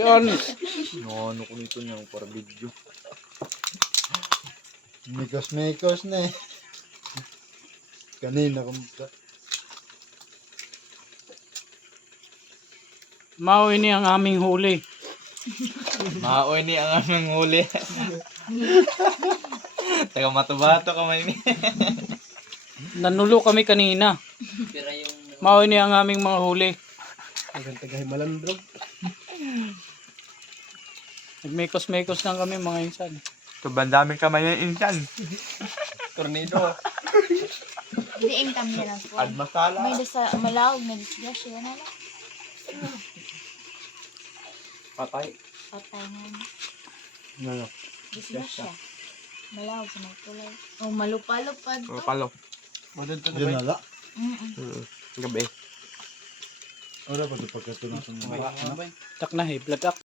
Yan. Ano ko nito niya para video. Mikos na eh. Kanina kumta. Maoy ni ang aming huli. Maoy ni ang aming huli. Taga matubato ka may ni. Nanulo kami kanina. Maoy ni ang aming mga huli. Tagay malandrog. Nagmekos-mekos lang kami mga insan. Bandaming kamay yung insan. Tornado. Hindi ang kami lang po. Masala. May dasa malawag na disya siya na lang. Patay. Patay na. Ano? Disya siya. Malawag sa may kulay. Oh, malupalupad to. Palo. Yun nala. Gabi. Ora pa ito pagkatunasan mo. Tak na, blood up.